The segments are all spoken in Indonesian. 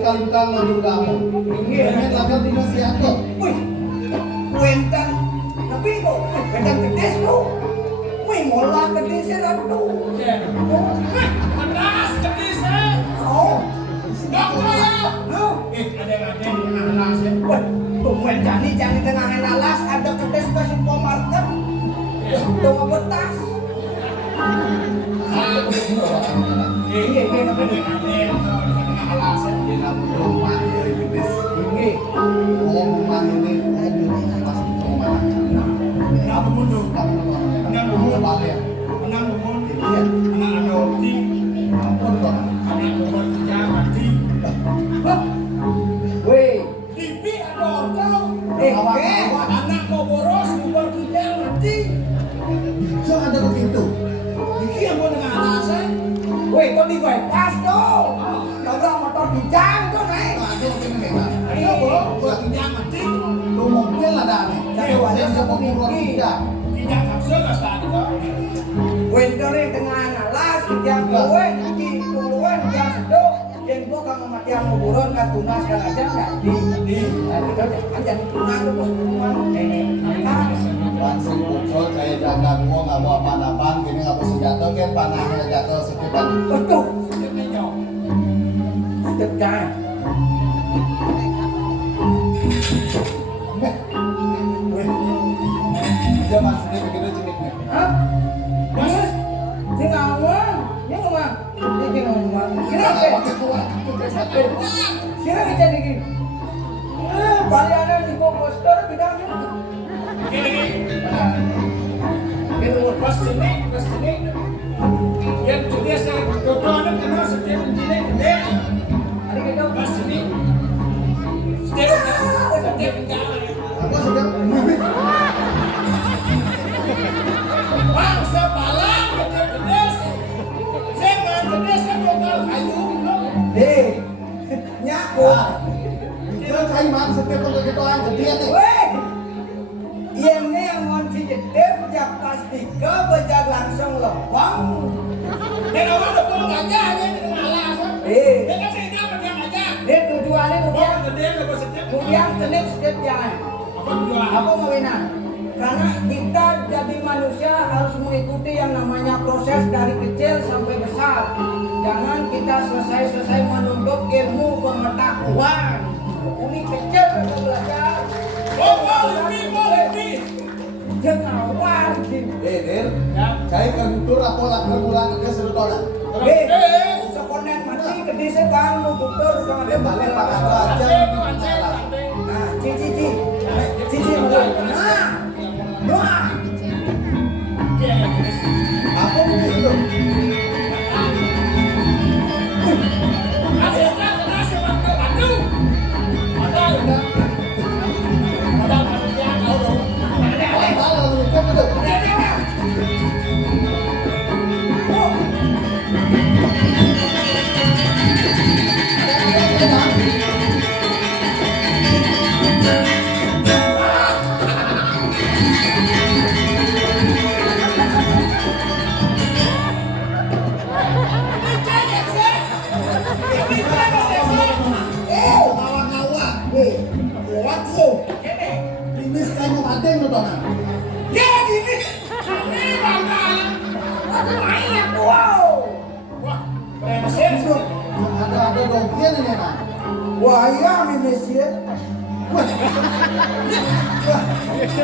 Kalintang kamu. Ini lagam di nasi aku. Wih, kuentan. Tapi kok kuentan kedes tuh. Wih, mola kedesnya tuh. Kedas, kedisnya. Oh, Gak kaya. ada yang di tengah alas ya. Wah, tumben jani di tengah alas ada kedes ke supermarket. Tunggu betas. Iya, Ada yang di tengah alas ya. Di dalam rumah ya ini. Oh, rumah ini pasti rumah mana? Kenapa mundur? Kamu mau balik? Menang mundur. Anak adopsi. Apa tuh? Anak bekerja mati. wih, Bibi adopsi. Anak mau boros, bekerja mati. Bisa ada begitu? Iki yang mau tengah alas ya. wih, kok di bypass tuh? Nabrak motor di jam tuh, Nek. Aduh, ini enggak. Ayo bro, bekerja mati. Lu mobil ada nih. Saya bisa mau ngurus tidak. Tidak kapsul gak saat itu. Winter di tengah alas, jam gue, di tuluan, jam sedo. Yang gue kalau mati yang nguburon, kan tunas kan aja, nggak di. Tapi kalau jangan jadi tunas, lu pas kuman. Langsung muncul kayak jaga gua nggak mau apa-apaan, gini nggak mau senjata kan panahnya jatuh sekitar. Betul. Jadi nyok. Sedep jangan. Dia masih begitu ceniknya. Hah? Mas? Dia ngawang. Dia ngomong. Dia ngomong. Kira apa? Kira kita dikit. Baliannya di komposter bidang itu. Gini. Pas sini. Yang jadi saya dodoran kenal setiap menjadi gede. Ada kita. Pas sini. Setiap menjalan. Aku sudah Bang, saya palang gede. Saya nggak gede, saya bakal kayu. Nyaku. Dia kayak mana setiap begitu aja dia nih. Weh. Ini yang ngonci jedep jak plastik bejak langsung lempang. Dan orang udah pulang aja, ini malas. Eh. Dia kan cerita apa dia aja. Dia tujuannya Bang, kemudian gede nggak bisa setiap. tenip setiap jalan. Apa tujuan? Apa mawinan? Karena kita jadi manusia harus mengikuti yang namanya proses dari kecil sampai besar. Jangan kita selesai menuntut ilmu pengetahuan. Ini kecil kita belajar. Lebih. Jangan wajib. Dir, Ya. saya kan tutur apa lah bulan ke sedotan. Sekonen mati gede sekang lu tutur sama dia Balik balik pakai pakai aja. Nah, cici. Nah. Apa begitu? Kalau begitu betul. Ini sekarang mau mati tuh dong. Ada dongkian ini kan. Wah, iya Messi.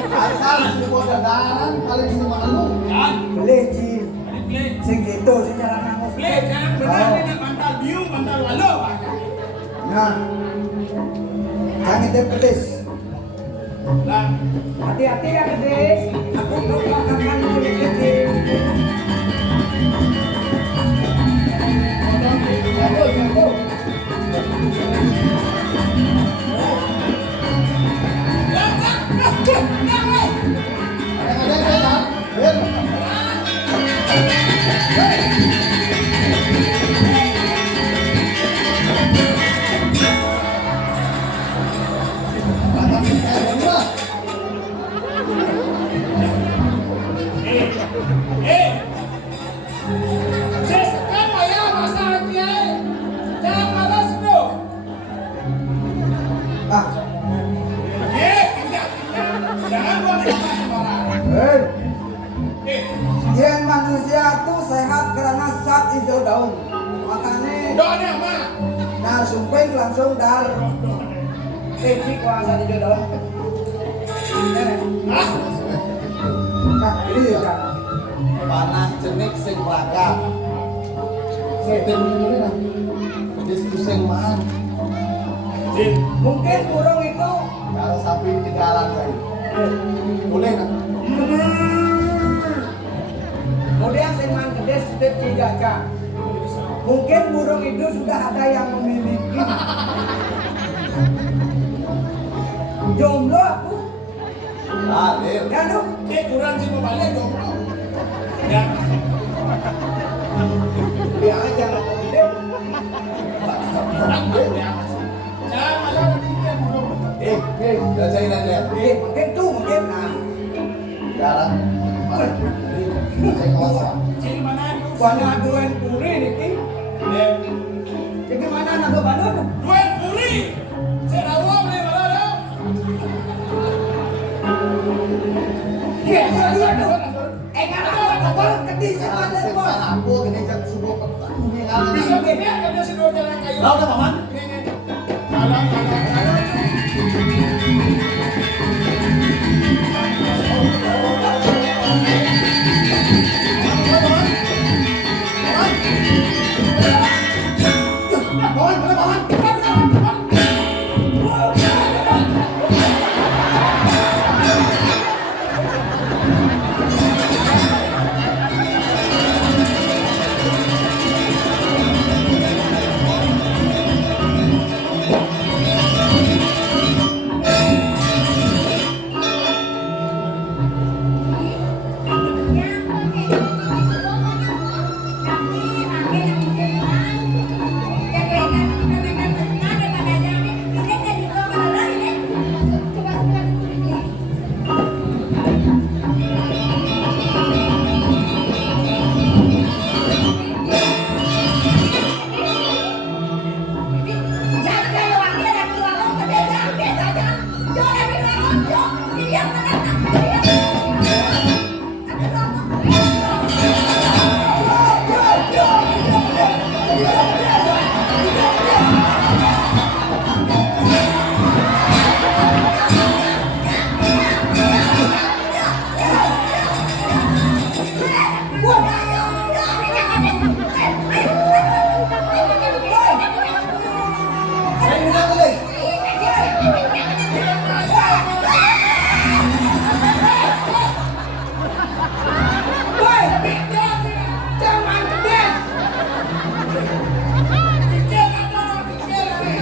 Asal semua dadaran paling si malu. Boleh Ji. Segitu secara namus. Nah, jangan dia pedis. Hati-hati ya pedis. Aku tuh akan sedikit. Jago. Ada saya, Ben. Sesekali ya masalahnya, jangan malas dong. Ah, Jangan buang sampah sembarangan. yang manusia tuh sehat karena saat hijau daun. Makanya Doanya mah. dar sumping langsung dar. Cik kuasa hijau daun. Hah? Kak, ini ya kak. Panah jenik sing ragam. Sing ini nah. Dis sing mahan. Mungkin burung itu Kalau sapi tinggalan kayak. Boleh kan? kemudian seman gede sudah tidak kak. Mungkin burung itu sudah ada yang memiliki. Jomblo aku. Ah, Lil. Ya dong. Kurang sih mau balik dong. Ya. Dia aja nggak mau gede. Jangan malah nanti kita belum. Udah cairan lihat. Mungkin tuh mungkin nah. Sekarang. Saya kawan. Sini mana itu? Banyak duen puri nih ki. Jadi mana naga bandut? Duen puri. Saya tahu beli mana dah. Iya iya tuh. Kalau kedis sama Sing bos. mahan aku gini kan subuh petang. Ini kan. Bisa beda kan dia sedot jalan kayu. Tahu dah paman? Kalah. Paman, mana paman? Saya udah boleh.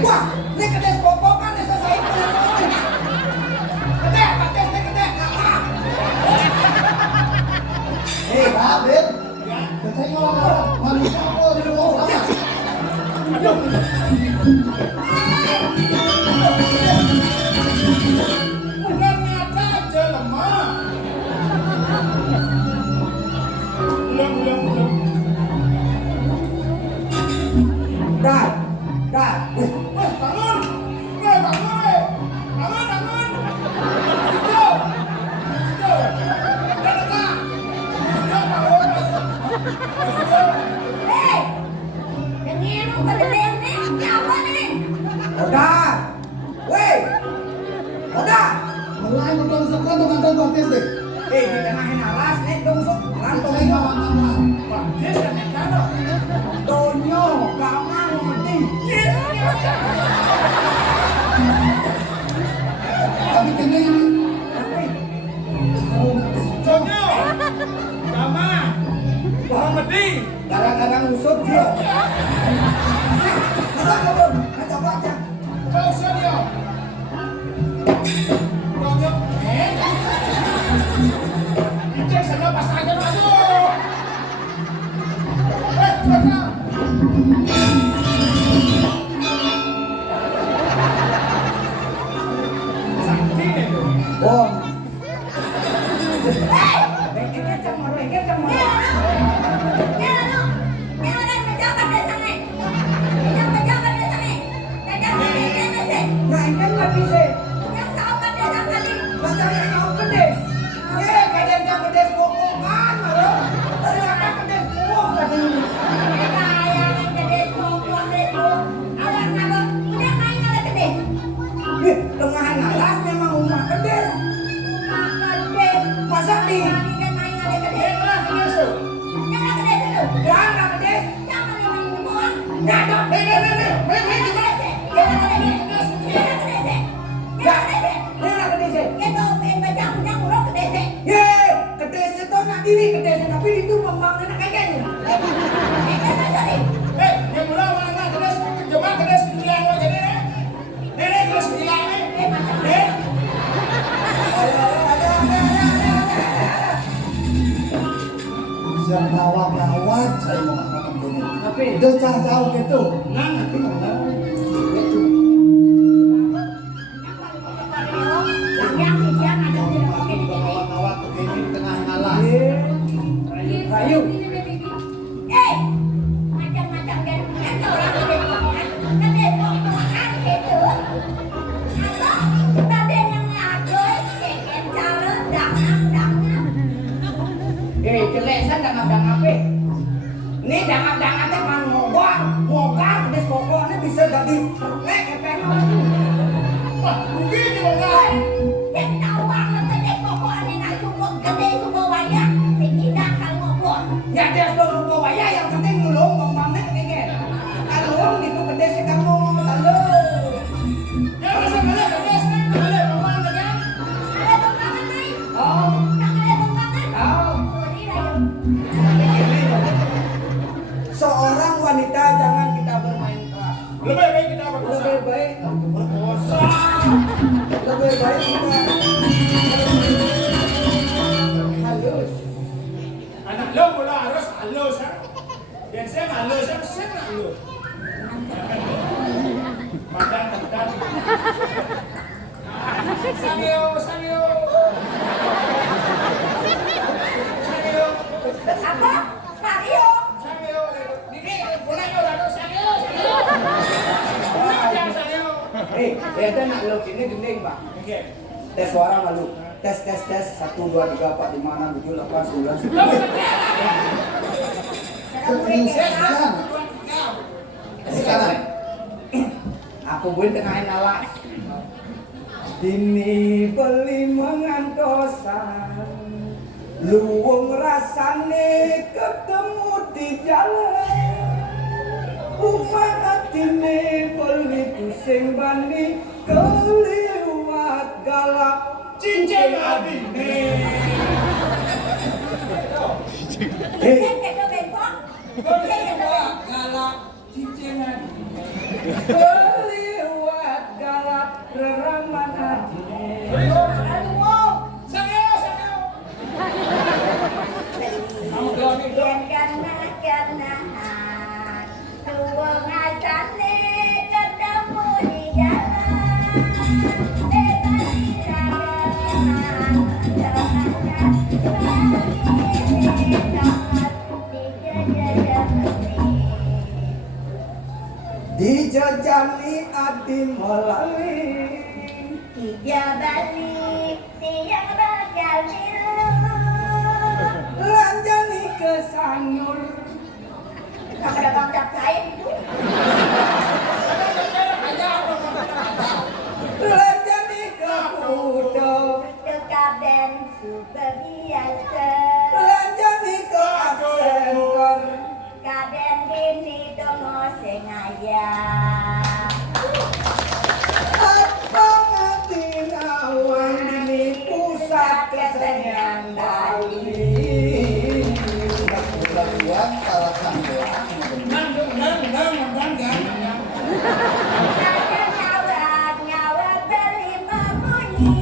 Wah, ini kedis popokan nih selesai itu. Kedek, kedek, kedek. Lil. Saya ngomong manusia aku di rumah sama. Ternyata aja lemah. Belum. Dar, dar. Bangun. Bangun. Itu. Datang. Bangun. Udah. Weh. Udah. Mulai nonton sekarang dengan nonton tes deh. Di tengahin alas nih tungsuk. Rantung Saya kawan nama. Tonyo, kamang, mati. Tapi tinggal ini. Tapi, Conyo. Lama. Muhammadi. kadang-kadang usut dia. Masa kebun, kacau baca. Bau dia. Conyo. Bengkel sama bengkel sama. Nah, kan nggak bisa. Baca yang mau kedes. Kadang yang kedes kokokan, malah. Ternyata kedes buah katanya. Tengah ngalas memang rumah kedes. Masa di? Jangan kedes. Nggak ada. Kedes itu nak diri kedes tapi itu pembangunan kayaknya. Yang mula mana kedes, cuma kedes hilang aja deh. Deh kedes hilang nih. Yang lawak-lawak saya mau makan gini. Tapi Udah jauh gitu. nanti Lawak-lawak begini di tengah ngalah. Rayu. Jelek saya dangap apa? Ini dangap teh mang mogok kedes pokoknya bisa jadi efek. Wah, begini enggak. Ya dia sudah lupa waya yang penting nulung bang kayak kalau itu kedes kamu lalu. Ya masa mana kedes, ada pemain kan? Oh, oh. Seorang wanita jangan kita bermain keras. Lebih baik kita berdosa. Lebih baik kita halus. Anak lo mula harus halus kan? Dan saya halus, saya halus. Padang. Sanyo. Itu nak lo ini gending pak. Oke. Tes suara lalu. Tes 1 2 3 4 5 6 7 8 9 10. Sekarang aku buin tengahin awak. Dini beli mengantosan, luwung rasane ketemu di jalan. Umat hatine beli pusing bani keliwat galak Cincin abine. galak cincingan keliwat galak reraman hatine. Sanyo. Dijajani adi melalui Tiga balik, tiang bakal milu. lanjani ke sanur Kamu ada bangkap saya itu? lanjani ke kudo Dekaden super biasa. lanjani ke absentor Kaden ini dongo sengaja. apa ngati nawan dini pusat kesenian Bali. Bulan-bulan kalah sampean. Nyawa beli membunyi.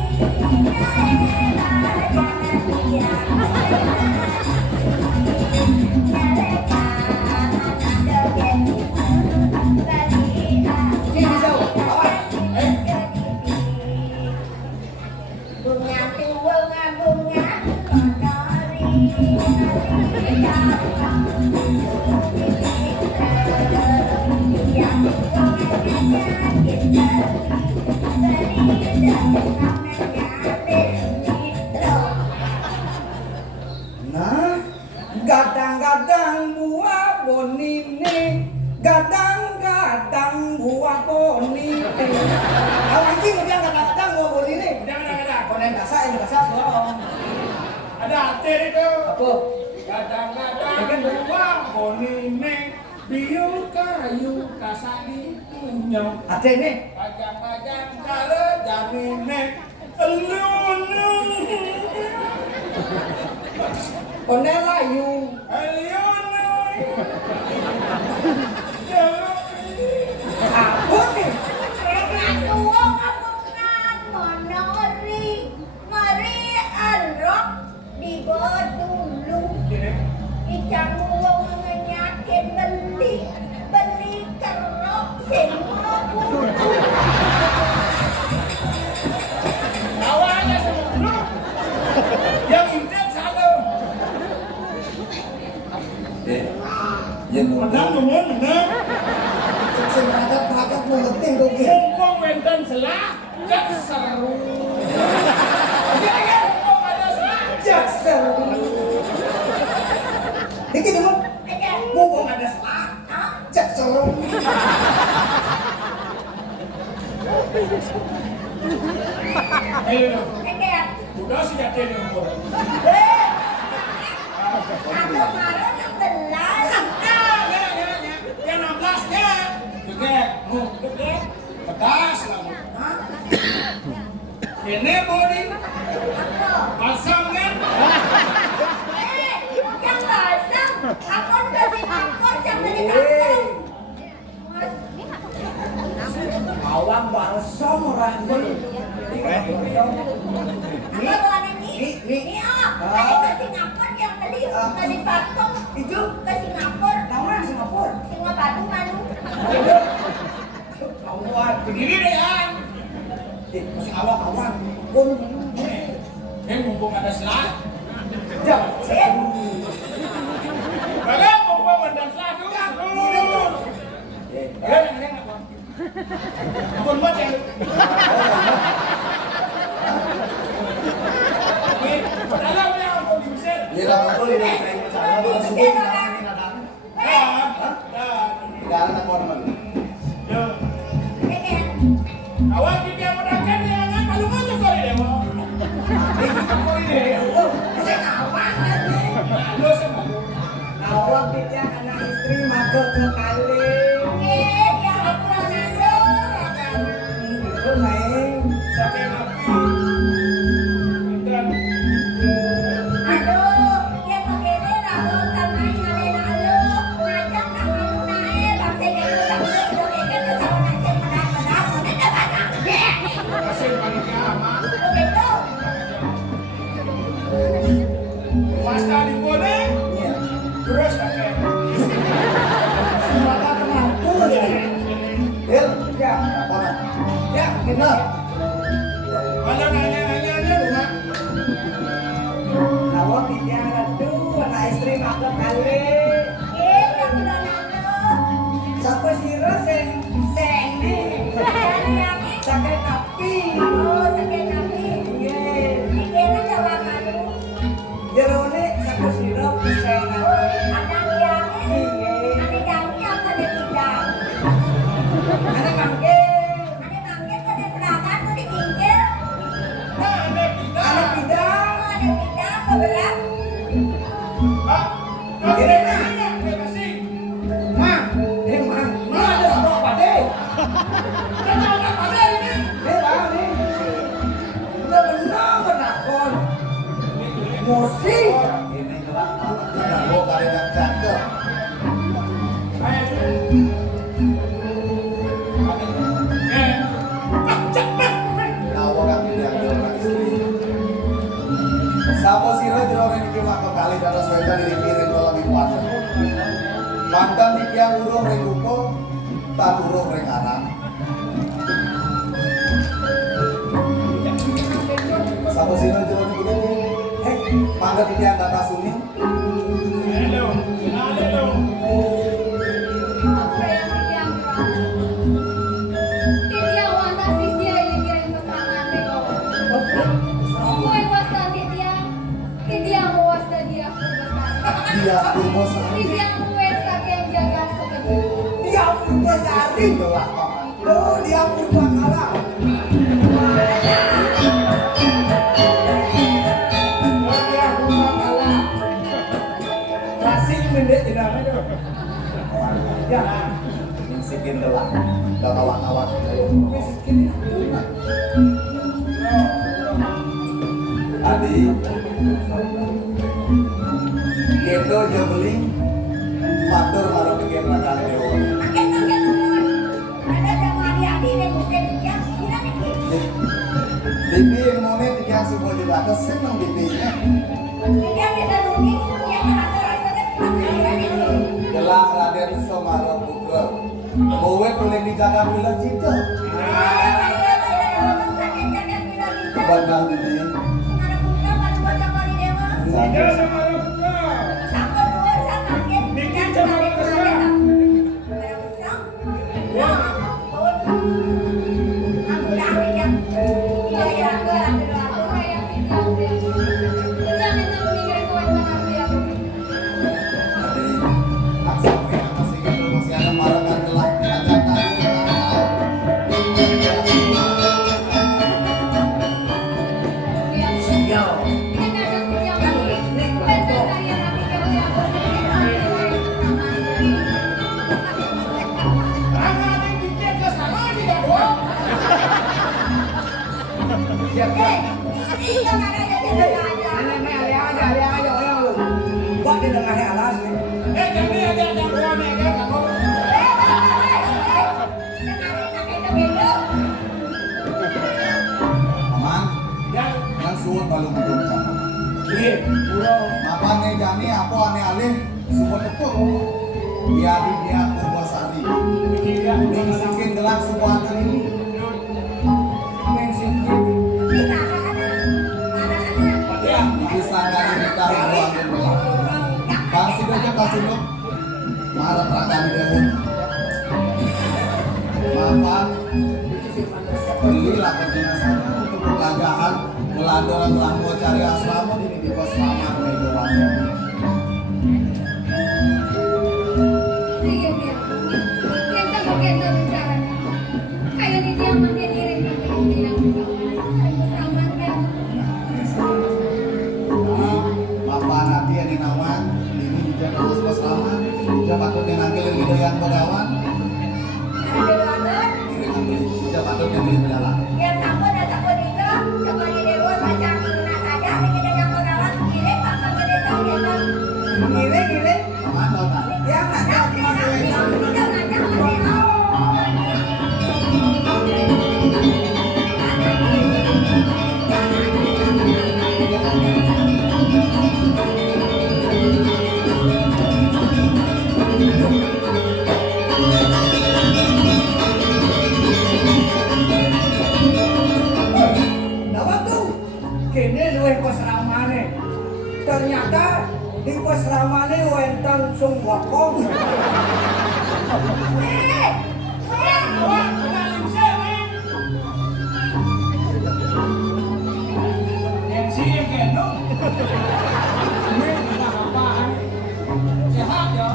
Bunga tua bunga gadang buah bonine, gadang-gadang buah bonine. Anjing dia gadang-gadang buah bonine. Kadang-kadang. Konen dasar bohong. Ada atir itu. Apa? Kadang-kadang buah bonine, biu kayu kasadi punya. Ada nih. Pajang-pajang kare jamine, elu. Konen layu. Apa nih? Tua kapungan monori, mari androk di dulu. Ijang wong ngenyakin beli kerok semua buku. Awalnya sebelum yang intens satu. Yang Menang. Sing padat mengerti dong ya. Mumpung wenten selah, jak seru. Mumpung ada selah, Jakser. Iki dulu. Mumpung ada selah. Jakser. ayo. Kayak Udah sudah jadi umur. aku kemarin 16. Yang 16-nya juga Oke. pedas kamu. Ini body pasang kan? Yang basah, aku kasih kapur jangan beli kapur. Mas, Awang balsam orang ini. apa bukan ini? Ini aku kasih kapur yang beli patung. Itu Kasih kapur, nama Singapura. semua patung manu. Awang. Berdiri deh ya. Masih awang. Pun. Mumpung ada selah. Jakser. Bagai mumpung ada selah juga. Ampun buat ya. Padahal udah ampun di Mesir. Dia dah betul dia sering bercanda pada subuh kita ini datang. Tidak ada nak korban. Awak dia menangkan dia kan malu malu kau dia mau. Kau dia. Saya awang lagi. Malu sama lu. Awang dia anak istri mager ke kali. Ya ampun aku. Itu main. Sampai mati. Dan Aduh, ya begini rabon sama nyalin aduh. Ngajak sama lu naik, bangsa gitu sama lu gitu sama nasi benar-benar. Udah banyak deh. kasih panitia ama. Begitu. Pas tadi boleh. Terus kakek. Maka mampu ya. Hil, Ya, korban. ya, Benar. Ada nanya-nanya aja rumah. Awang dia anak istri mager kali. Yang udah nanggung. Siapa sira sing nih Dan yang sakit api. oh sakit hati. Ini coba malu. Jerone siapa sira pesen Ada yang ada yang apa dia tidak. anak mangke Ada bangkit ada peragaan tuh di pinggir. Ada kita. anak bidang Ada tidak kebelah. Pak. Kira mana? Terima kasih. mang mang ada stok pade Dan mana pada ini? bang nih udah benar kon emosi Ini gelap malam. Jangan bawa kali nak jatuh. Awak kan tidak orang istri. Sapa sira jero ning iki maka kali dados wedan dipiring dalam puasa. Mantan dikiang uruh ring ruko, tak uruh ring arang. Sapa sira jero ning iki? Mangga dikiang kata suni. Halo. Halo. Apa yang dikiamkan? Titia wanta sisia yang kirim pesanan bego. Semua yang wasta titia, titia mau wasta dia berbesar. Dia Purwosari. Sisi yang kuat saking jaga seperti Dia Purwosari. Itulah paman. Oh, dia Purbakala. Dia Purbakala. Klasik mendek tidak ada. Ya, Misikin telah. Gak kawan-kawan. miskin. Adi. Kendo aja beli. Matur maru bikin rakan dewa. Makin makin umur. Ada sama adik-adik yang mesti dia. Gila nih. Bibi yang mau nih yang semua di batas seneng bibinya. Dia kita nunggu. Dia merasa-rasa dia gila nih. Gelah Raden Somaro Putra. Kowe tulen dijaga bila cita. Bandang bibi. Tidak sama Raputra. Bikin sama Raputra. apa yang tidak dia. Jangan itu meninggal kuat dengan dia. Adi. Aksamu yang masih kendo masih ada marangan gelah. Ajak tadi. Sial. Ini ada yang penting kalian nanti yang Anak yang bikin ke sana tidak dong. Nenek ale aja orang lu. Buat di tengah alas nih. Jadi ada jagoan ya kan kamu. Aman. Ya, Yang suwun balung belum sama. iya, burung. Apa nih jani apa aneh alih semua tepuk. Dia di dia Purwosari. Tidak, Misikin gelah semua ada ini. ya. Bisa nggak ini tahu ruang yang gelap. Bang Sidonya kasih lu. Marah rakan dewa. Mapan. Belilah kerjanya sana untuk pengajahan meladang telah mau cari asrama di pos Paman Megawati. Sige, Mia. Yan sa maganda ng sarana. Kaya ni Tia magkinirin ng pinagbilang sama ka. Bapak nanti yang dinawan ini dijaga terus pos Paman. Dia patutnya nanti lebih doyan Bagawan. Dia patutnya beli belalang. Giling. Paman tahu tak? Yang ada Dapat tuh. Kini luwih pos ramane. Ternyata di pos ramane wonten sung wakong. Awak kenalin saya. MC yang gendong. Ini tidak apa-apa. Sehat ya.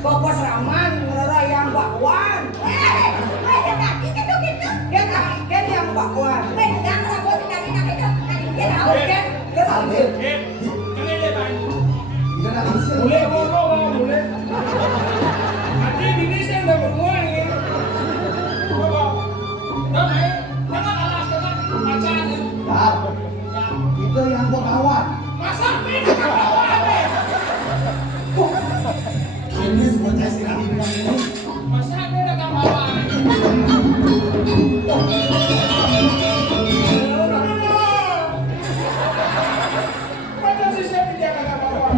Kok pos raman ngerara yang bakwan. Kan yang bakwan. Ambil. Ini dia bang. Tidak ada hasil. Boleh ngomong, boleh. Nanti ini saya udah bermuang ya. Ngomong. Damai. Jangan alas jangan pacaran. Dar, itu yang Bagawan. Masa beda kawan deh. Ini semua saya sih lagi bilang ini. Masa beda kawan. Mana sih saya bicara kawan.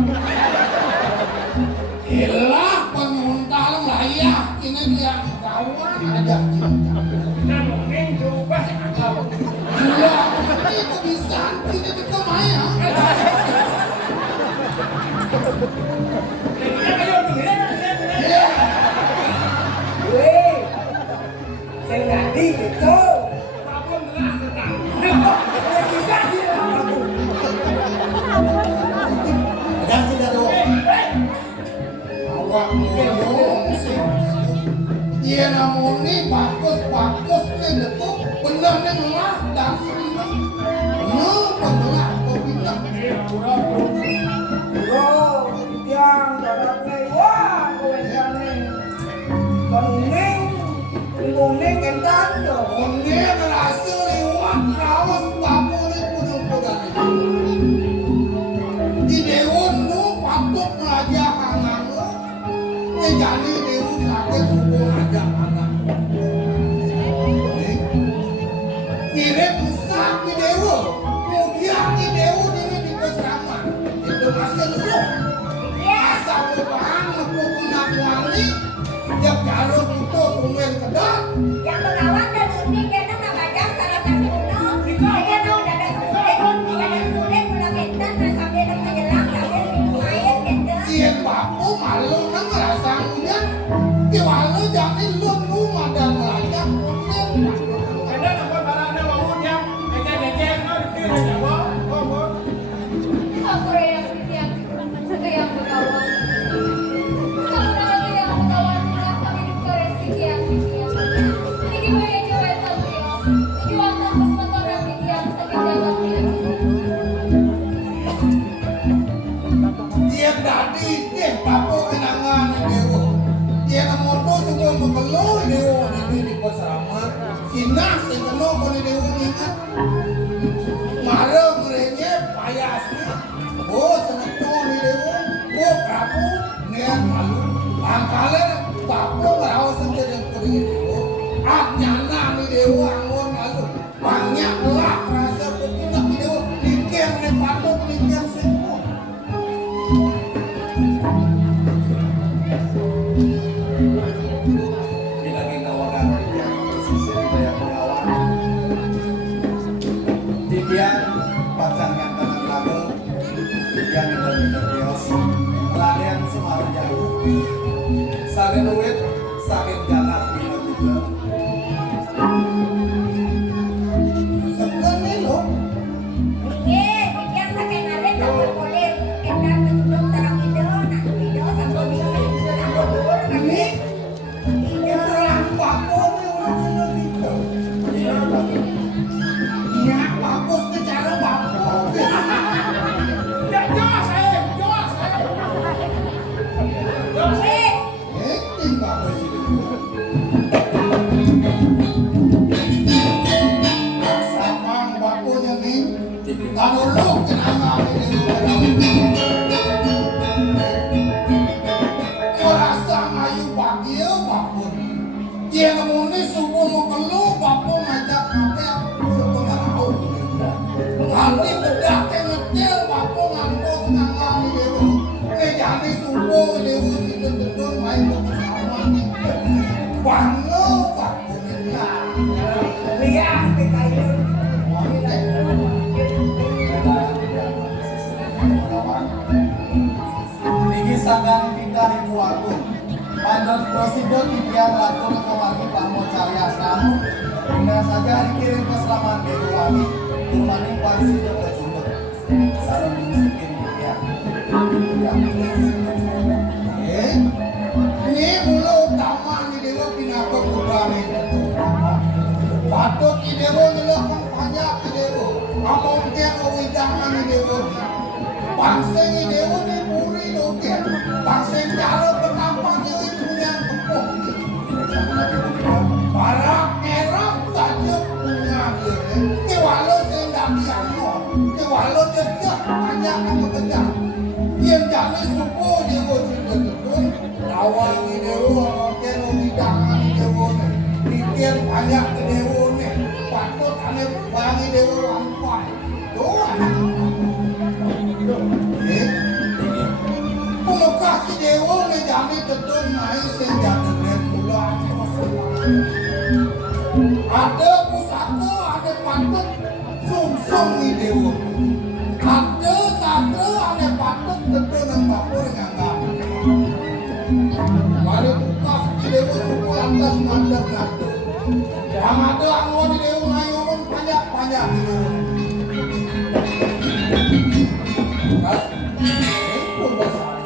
Hilah penguntal layak ini dia kawan ada cinta. Namun coba agak. Gila, itu bisa tidak kita maya. Weh. Sing ngadi gitu. Problem lah tentang. Bisa dia. Aku reyang titian, yang berkawan. Saudara yang berkawan murah kami dukaren titian. Ini bayar jawab tampil. Ini wantang kesementara titian sakit jalan tidak. Dia tadi dia papo kenangan dewo. Dia moto sebelum mengeluh dewo di pasaraman. Kina sekeno kone dewo ingat. Marah merenya payasnya. Oh semeto ni dewo. Oh prabu nian malu. Angkale papo ngarau sendiri kone dewo. Nyana ni dewo angon malu. Banyak lah rasa petindak ni dewo. Nikir ni patok nikir semua. Bilangin kawakan yang sisi daya pengawan. Tibian pacangan tangan lagu yang benar-benar bios. Raden Sumaru Jawa. Sagen uwit, sagen ganas bina juga. Sebenarnya loh. Yang sakit nade campur kulit, kita mencukup sarang video, nah video sampai video sampai dulu kami. Itu yang papo ni orang itu. Iya, tapi Ya papo secara papo. Ya jos saya. Tinggal di situ. Samang paponya ni. Kalau lu kenangan ini. Merasa ngayu bagio papo ni. Dia ngomong ni subuh mau keluh papo ngajak ngapel subuh ngarau. Nanti bedak yang ngecil papo ngangkos kenangan ni dewa. Ngejani subuh dewa sidun-sidun main bersama ni. Bangga papo ni lah. Liang di kayu. Niki sanggan pindah ibu aku. Pandang prosedur tibian latur kemari pamo carias namun. Bina saja dikirim ke Selamat Deruwani. Rumani pansi ke Jumber. Sarang misikin tibian. Ini mulu utama ni dewa pinaka putrane. Patut ni dewa ngelakon banyak ni dewa. Among ke widangan ni dewa. Bangsa ni dewa ni puri doke. Bangsa cara penampaknya punya tepuk ni. Para merah saja bunga dia ni. Ke walau sendak diambil. Ke walau dekat banyak yang bekerja. Yang jadi suku dewa sudah betul. Awang ni dewa, mungkin widangan ni dewa ni. Pikir banyak ni dewa ni. Patut ane bangi dewa lampai. Doa ni. Pemuka si dewa ni jadi betul naik senjata dan pulang. Ada pusaka, ada patut sungsung ni dewa. Ada satu, ada patut betul nang bapur yang kami. Mari buka si dewa suku lantas mandang nanti. Yang ada angwan di dewa ngayumun banyak-banyak di dewa. Kas, pun besar.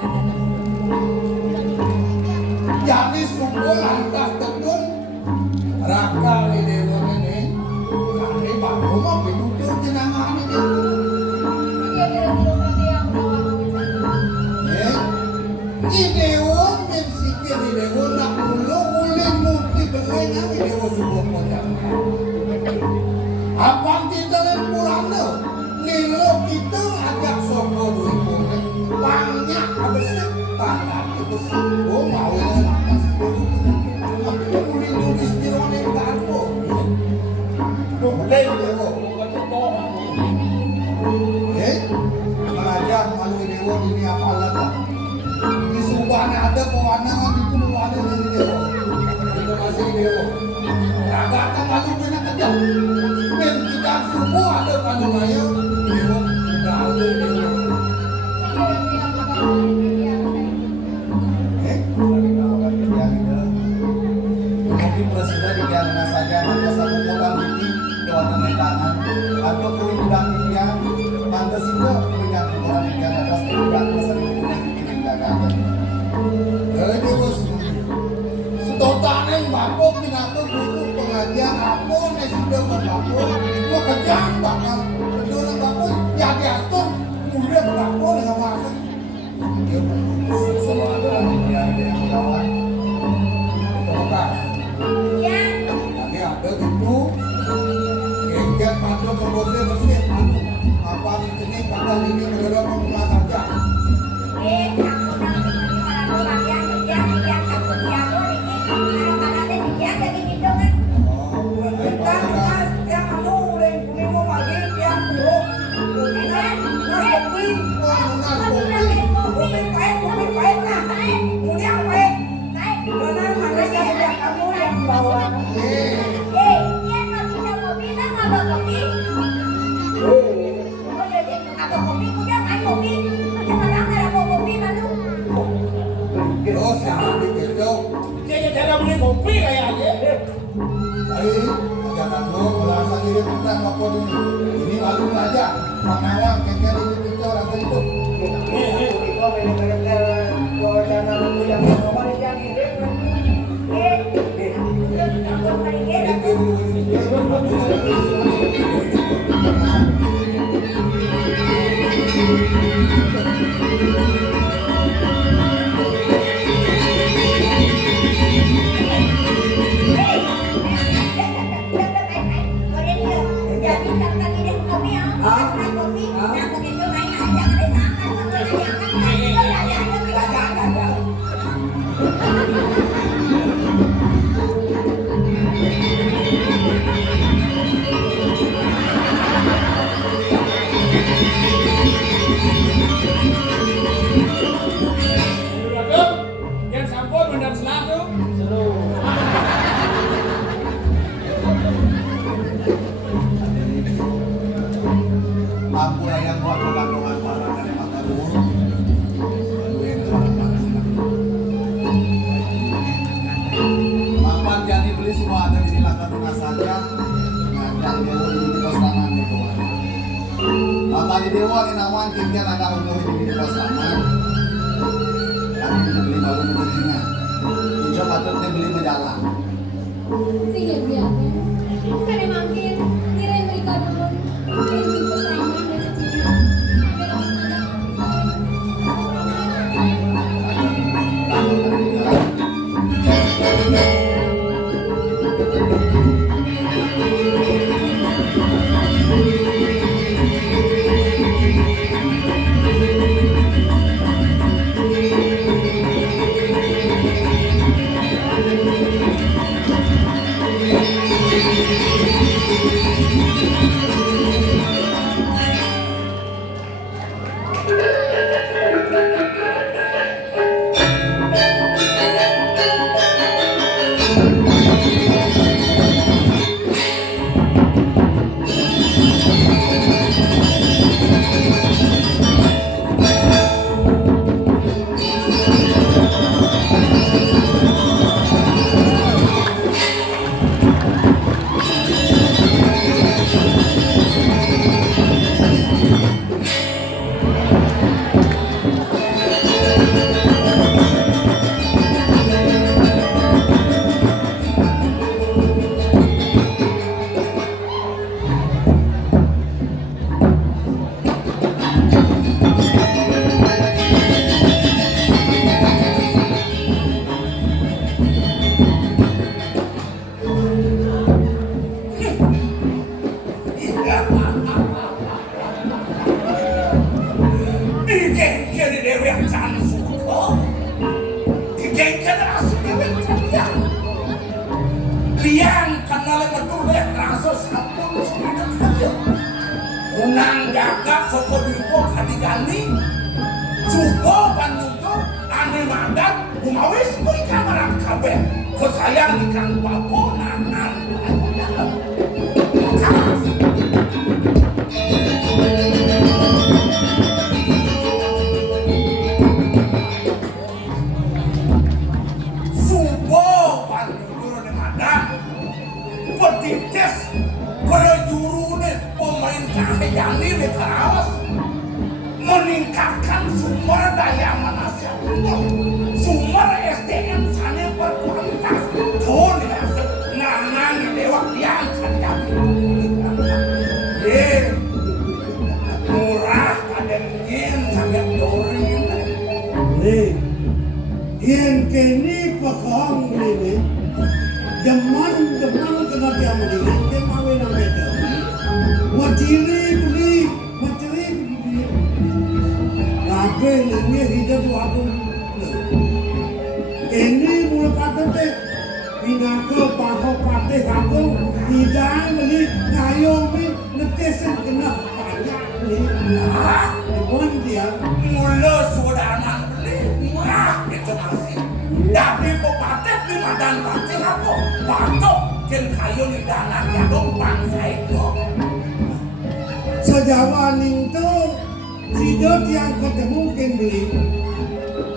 Jadi suku lantas betul raka di dewa ini. Kami baru mau pindah jenangan di dewa. Dia bilang yang berkawan. Idewo mensikir idewo nak pulau boleh mukti belenya idewo subuh pojang. Abang kita len pulang tu, lilo kita agak soko dua boleh banyak habis tanah itu oh mau lepas aku boleh nulis di ruang karbo. Boleh idewo. Mengajak malu idewo ini apa lagi? Di Subang ada pewarnaan itu ada di dewa. Itu masih dewa. Agak akan lalu kena kejam. Dan kita semua ada pada maya dewa. Tidak ada dewa. Lagi kawakan tibian itu. Mungkin presiden tibian saja maka satu orang ini doa tangan atau kurang tibian Ya diatur, mulia berapa dengan masa. Selalu ada yang kawan. Terima Ya, Nanti ada gitu. Gengget padu bersih bersih padu. Apa ini pada ini berada rumah saja. kamu orang bagian kerja takut siapa ini. Kalau ada dia jadi gitu kan. Kita mas, ya kamu udah punya mau lagi yang buruk. Mas kopi, kopi pahit lah. Mulia pahit. Karena manusia sudah kamu yang bawa. Dia mau minum kopi, kan nggak bawa kopi. Oh jadi apa kopi? Udah main kopi. Jangan ada bawa kopi malu. Terus yang begitu. Jadi cara beli kopi kayaknya. Baik, jangan lo merasa diri kita ngapot ini. Ini malu aja. Pangawang kengkel itu kita orang itu. Kau benar-benar kau jangan yang nomor yang ini. Yang sampun mendan selalu. Ampun yang buat pegangan para dari mata dulu. Duit para. Mapan yang dibeli semua ada di latar rumah saja. Ngajak dewa di pos taman itu. Mapan di dewa di nama tinggal ada umur di pos taman. Kami beli baru menjadinya. Coba tuh beli berjalan. Iya biar. Karena makin nilai mereka dulu lebih bersama dan kecilnya. Sampai Liang kenal meduleh rasa sampun sudah saja. Unang jaga soko dipo kadigani. Cuko bantuto ane madat kumawis ku ikan marang kabeh. Kesayang ikan papo nanan. Petites kalau jurune pemerintah yang ini terus meningkatkan sumber daya manusia sumber SDM sana berkualitas tuh nih dewa yang kerja kini pekong ini deman kena dia begini dia mawe nama itu maciri begini tapi ini hidup aku ini mula kata teh pinaka paho pate aku tidak beli ngayomi netesan kena banyak ni depan dia Mula sudah anak beli murah itu masih. Tapi pepatet di madan pasti aku patok jen kayu di dana gadong bangsa itu. sejawa ning tu sidot yang ketemu ken beli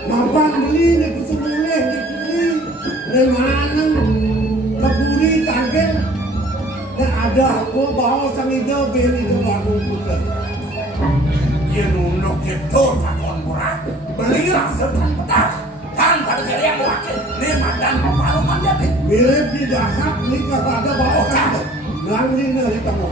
mapan beli ni kesemuleh ni beli dengan keburi tangkel dan ada aku bawa sang ide beli itu aku bukan Dia nunuk itu takon murah beli rasa dan pedas. Kan pada saya yang wakil ni madan peparuman jadi. mirip di dahak ni kepada bawa sang belang ni ni kamu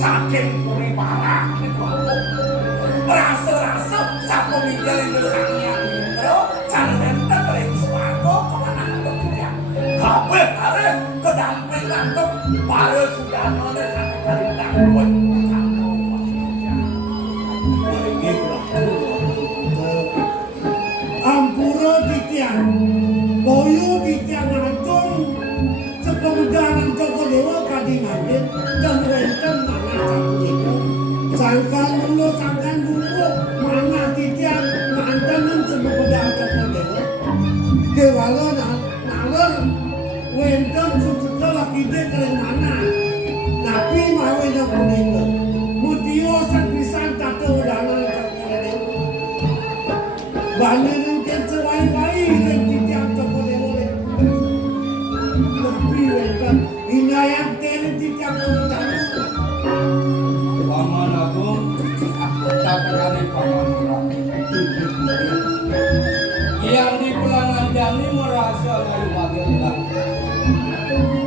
Saking kuri parah itu aku rasa-rasa sapu mikir itu sangnya bro jangan dari suatu kemana bekerja kabeh harus kedampingan tuh baru sudah nolnya sampai dari tangguh Ampuro titian, boyo titian ngacung, sekemudahan Joko Dewa kadingannya, dan renten mana campur itu. Sangkan dulu, mana titian mantanan sekemudahan Joko Dewa. Kewala nalar, wenten setelah kita keren mana. Tapi mawe nak meninggal, mutio sakrisan tato udangan Joko Dewa. Banyak baik-baik dan tidak boleh. Tapi mereka inayat dan tidak boleh. Paman Agung, katakan paman murah. Yang di Pelangan Jani merasa kayu magelang.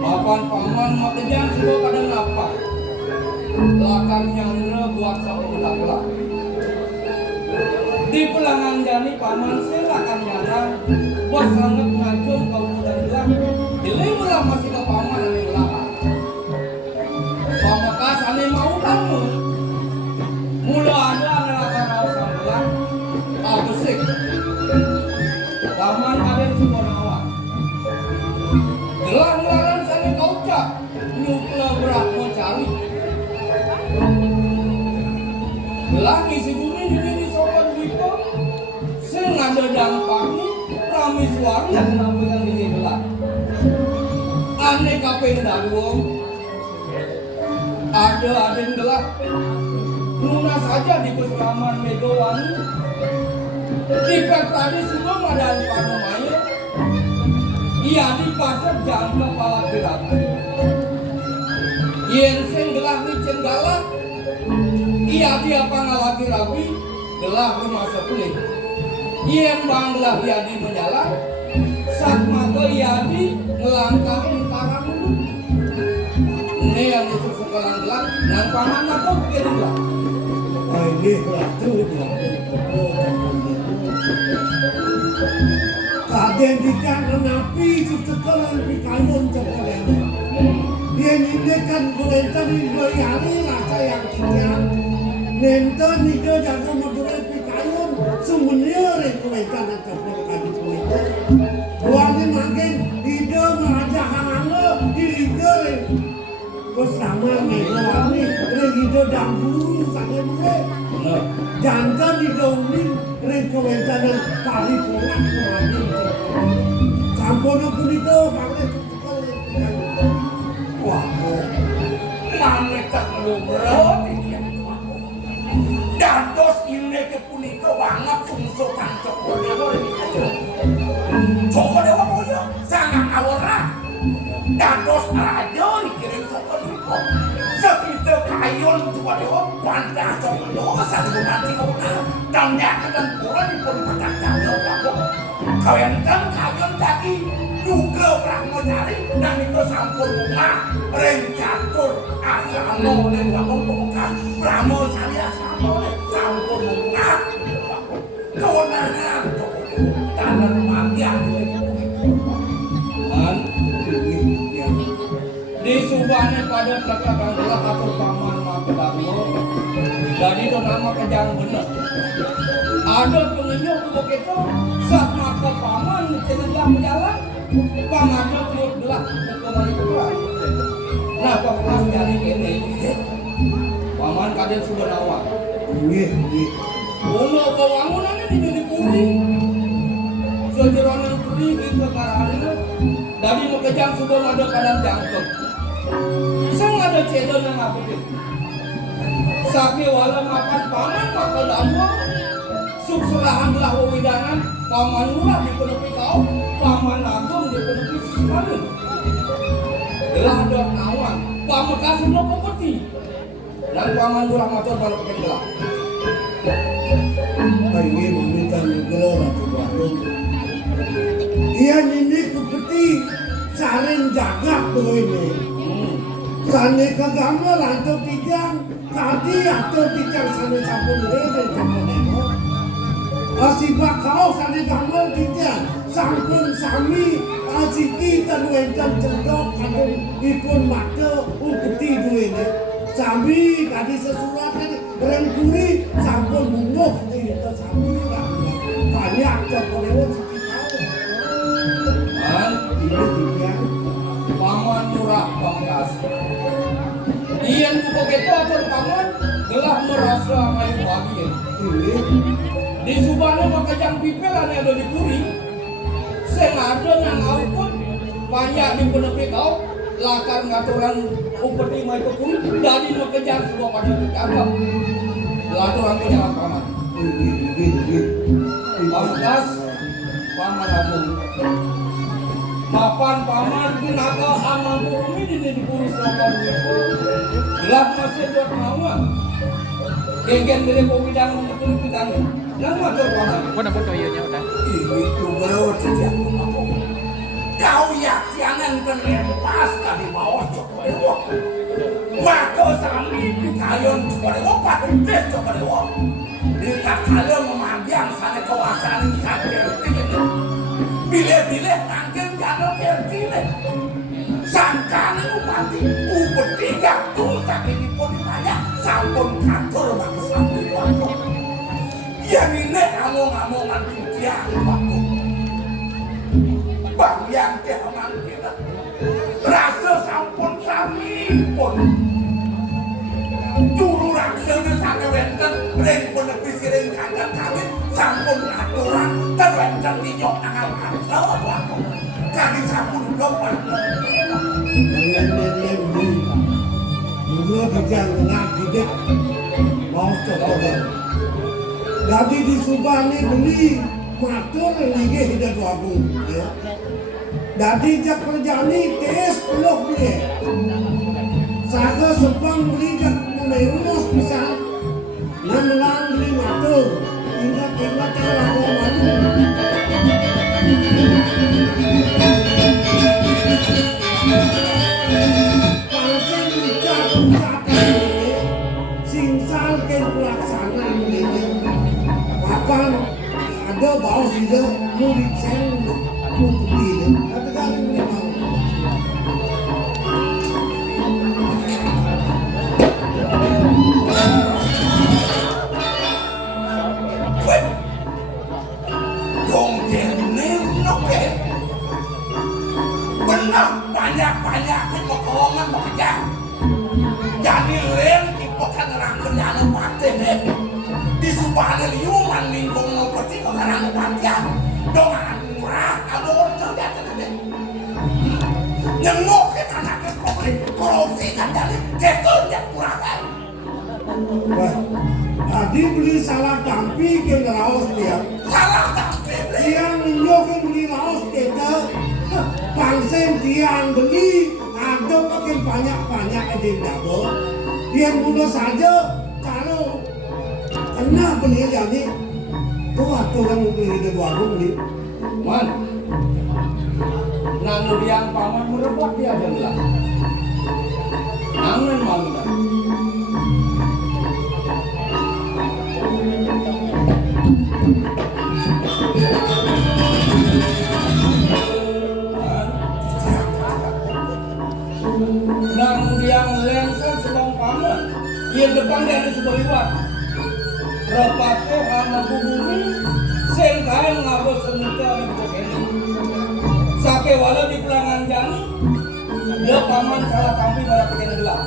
Papan paman makejang sudah pada ngapa? Lakarnya buat sama belak-belak. Di Pelangan Jani paman silakan nyarang bos sangat ngajung kau muda bilang pilih mula masih ke paman ane belakang pamakas ane mau kamu mula ada anak mau sambelang besik paman ada semua nawan gelang laran sana kau cap nyukla berat mau cari gelang isi bumi di sopan wipo sing ada dampaknya rami suara yang menampilkan diri gelap aneh kapeng daruang ada aden gelap lunas saja di peseraman Megawani di pek tadi semua madani panomaya ia dipacat jangan kepala gerak yang sing gelap licin galak ia dia pangalagi rabi gelah rumah sepelik yang banglah yadi menyala saat maka yadi ngelangkahin karang dulu ini yang disusun gelang-gelang dan paman aku pikir gelang Ini waktu Kaden tidak menapi setelah pikayon cokolen. Dia nindekan kolentan di bayari rasa yang kian. Nenten itu jaga motor pikayon semuanya kolentan cokolen di kolentan. Buahnya makin ide mengajak hangga diriger. Bersama Megawani, regido dambulu sangat mulai. Jangan didoming ring kewentanan paripurna kemarin. Sampun punika mangke cekel. Wah, maneka ngelubret iki. Dados ineke punika banget sungso Kang Cokodewa iki. Cokodewa boyo sangat awora. Dados raja dikirim Cokodewa. Sekitar kayon Cokodewa pantah Cokodewa satu nanti kona. Tanyakan pula dipun petang aku. Kawenten kayon tadi juga Brahmacari dan itu sampun bunga ring catur asrama dan bangun pemuka Brahmacari asrama sampun bunga kewenangan tanah magian Man, di subane pada belakang gelah atur paman Makedango dan itu nama kejang bener. Ada pengenyuk begitu saat maka paman cenderung berjalan pamanya keluar belah kembali pulang. Nah pas dari ini paman kaden sudah nawar. Nggih, nggih. Ono bangunan ini dipuri. Sejeronan puri itu karena dari mekejang sudah ada kadang jangkut. Sang ada cedon yang apa itu? Saki wala makan paman maka damu sukserahan belah wawidanan paman murah di penepi kau paman agung di penepi siswanin. Belah ada awan paman kasih lo pepeti dan paman murah motor balik ke gelap. Kami meminta negara Ratu Bandung. Ia ini kupeti saling jaga tuh ini. Sani kagama lantuk tijang, tadi atur tijang sani sampun rede sampun emo. Asibak kau sani gamal tijang, sampun sami asiki tanwencan cendok kadun ipun mata upeti tuh ini. Sami kadi sesurat ini rengkuri sampun munguh itu sami banyak cokolewo siki kau. Man, Ini tijang. paman murah pangkas. Iyan ko begitu atur paman gelah merasa mayu bagi. Ini Di subane makajang pipelan ada di puri. Seng ada nang aupun banyak di penepi kau lakar ngaturan upeti mai ke puri dari makajang sebuah pada dianggap. Laturan punya paman. Pangkas paman agung. Mapan paman gunakan amal bumi di puri selatan itu. Gelap masih buat mawar. Geng-geng dari pemidang itu kita nang matur paman. Udah foto iya udah. ini tunggal sejak aku. Kau yakinan penempas kami bawah Cokodewa. Maka sami di kayon Cokodewa patutnya Cokodewa. Di kalian memanjang sana kawasan sampai ini. Bila-bila nanggil jangan kerjile. Sangkan itu mati upetiga tuh sakit pun ditanya sampun kantor bagi sampai waktu. Yang ini ngomong-ngomongan tiang waktu. Bang yang kehaman kita rasa sampun sami pun juru raksana sangat wenten ring penepis ring kandang kawin sampun aturan terwenten dinyok tangan kantor waktu kali sampun gempar Mengenai dulu tijang tengah hidup mau cokolewo. Jadi di Subani beli matur lagi hidup wabung. Jadi jak perjani tes peluk beli. Saya sebang beli jak mulai urus pisang. Namelang beli matur. Ingat telah malu. Pangken ucap-ucapan ini singsal ken pelaksanaan ini. Kapan ada bau sida murid sen mukti ini. Tapi kan ini mau. dong jene noke benar banyak-banyak pekoongan bekerja jadi len kipokan orang kerjaan mati di subahnya liuman lingkung Dongan murah, kamu orang cerdas tadi. Nyengokin anaknya korupsi kan jadi gestur yang murah kan. Wah, tadi beli salah tampi ke raos dia. Salah tapi beli. Tiang ninjokin beli raos kita. Pangsen tiang beli, ada makin banyak di dapur. Yang mudah saja kalau kena beli jadi tuh orang beli di warung beli. Man, nanu yang paman merebut dia adalah nangan malu dah. Nanu yang lengser sebang paman, ia depan dia ada sebuah liwat. Repatnya sama bumi, sengkai ngabos semuka di bukit ini. Sake walau di pelangan jani, dia paman salah tampi pada pekin gelap.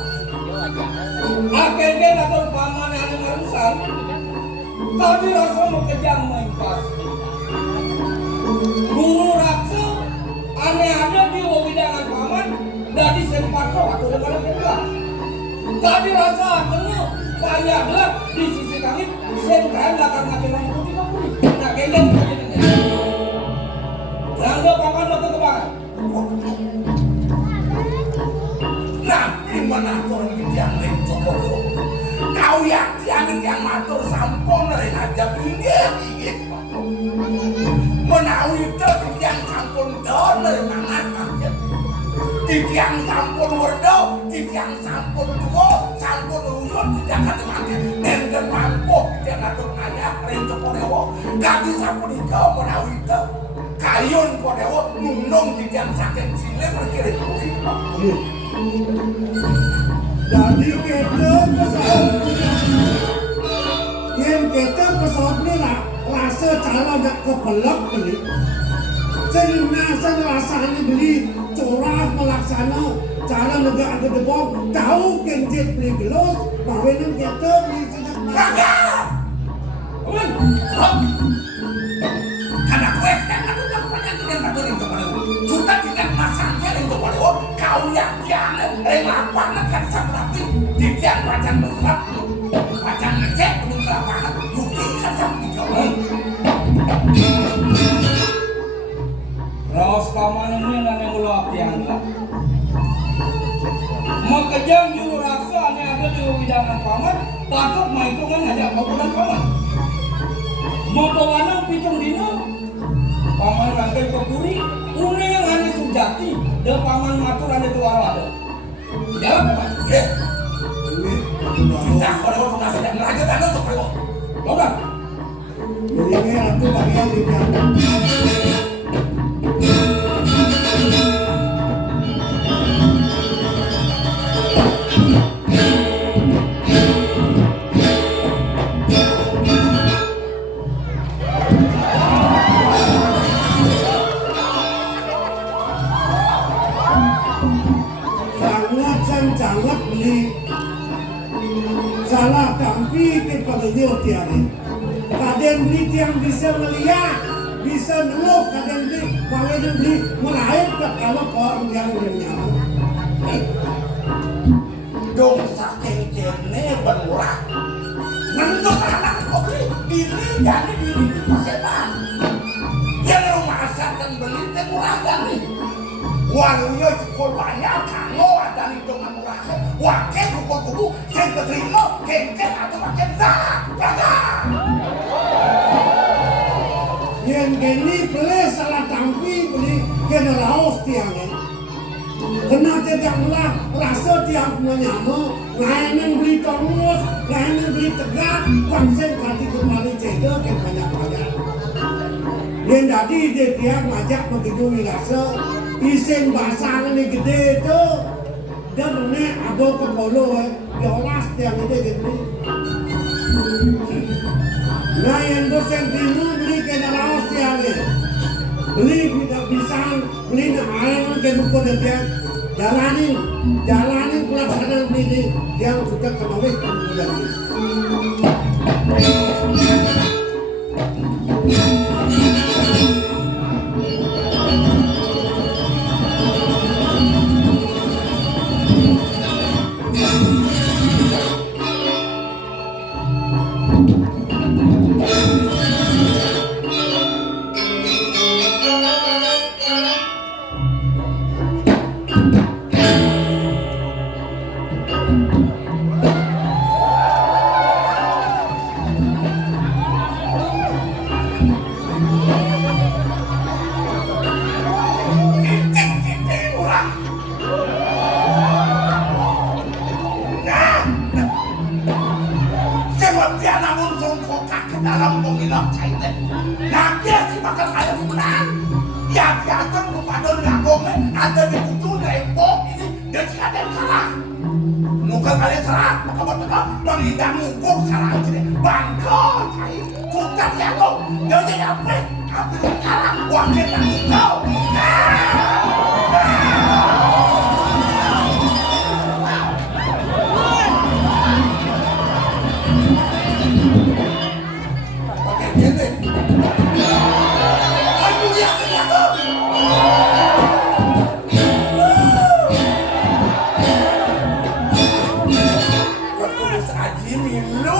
Akhirnya atau paman yang ada merusak, tapi rasa mau kejang main pas. Guru raksa, aneh ada di wawidangan paman, dari sempato atau depan gelap. Tadi rasa penuh, banyak gelap di sisi kami, sengkai belakang makin lampu di kapuri. Nah, kayaknya kita jadi. Langga paman lo ke kebang. Nabi menatur yang lain cokok. Kau yang matur sampun dari aja bingit. Menawi itu yang sampun don dari mangan makin. Yang sampun werdo, yang sampun tua, sampun uyun tidak akan makin. Nenten mampu tidak akan nanya rencok dewa. Kaki sampun itu menawi itu. Kayun kodewo nunung di jam sakit sini berkirim putih. Jadi kita pesawat yang kita pesawat ni lah rasa cara nak kepelak beli. Senasa rasanya beli corak melaksana cara negara ada debong tahu kenjet beli gelos bahawa yang kita beli sedang Kakak! Karena gue kan aku tak banyak yang tak boleh untuk pada sudah tidak masangnya untuk pada kau yang jangan lapangan kan sampai di tiang bacaan besar bacaan ngecek belum lapangan bukti kan sampai jauh. Raos paman ini nanya ulap yang gelap. Makejang juru raksa ini ada di widangan paman, patut maitungan ada paukulan paman. Mau bawanang pitung dino, paman rangkai kekuri, uning yang ada sujati, dan paman matur ada tuara ada. Jawab paman. Ya, kita pada waktu nasi dan lanjut anda untuk pada Logan. Jadi ini ratu bagian di belakang. Sangat beli salah tampi kepada dia tiari. Kadang beli yang bisa melihat, bisa ngeluk, kadang beli bangin beli melahir ke kalau orang yang nyaman. dong saking jene bermurah. Nendok anak kok beli diri jadi diri di paseban. Yang rumah asalkan beli teh murah gani. Walunya cukup banyak kanggo ada di dongan murah. Wakil kuku-kuku sing keterima kengkeng atau makin dah. Yang gini beli salah tampi beli kena laos tiangnya. Kena tidak melah rasa tiang menyama, lain beli tongus, lain beli tegak, konsen kati kembali cedek yang banyak-banyak. Yang tadi dia tiang ngajak begitu rasa, isen basah ini gede tu, dan ini abang ke polo, diolas tiang ini gede. Nah yang dosen timur beli kena laos tiangnya. Beli pisang, beli ayam ke buku dia jalanin pelaksanaan ini yang sudah kembali kemudian ini. Tapi namun songkokak ke dalam peminat China. Nah dia sih bakal kaya menang. Ya biasa kepada ngagongnya ada di ujung repot ini dia sih ada yang salah. Nuka kalian salah, kamu tetap mengidang ngukuk salah jadi bangko cai. Kukat ya kau, dia jadi apa? Apa yang salah? Wakil tak kau. Pakai gini. Aduh ya, Aji milu.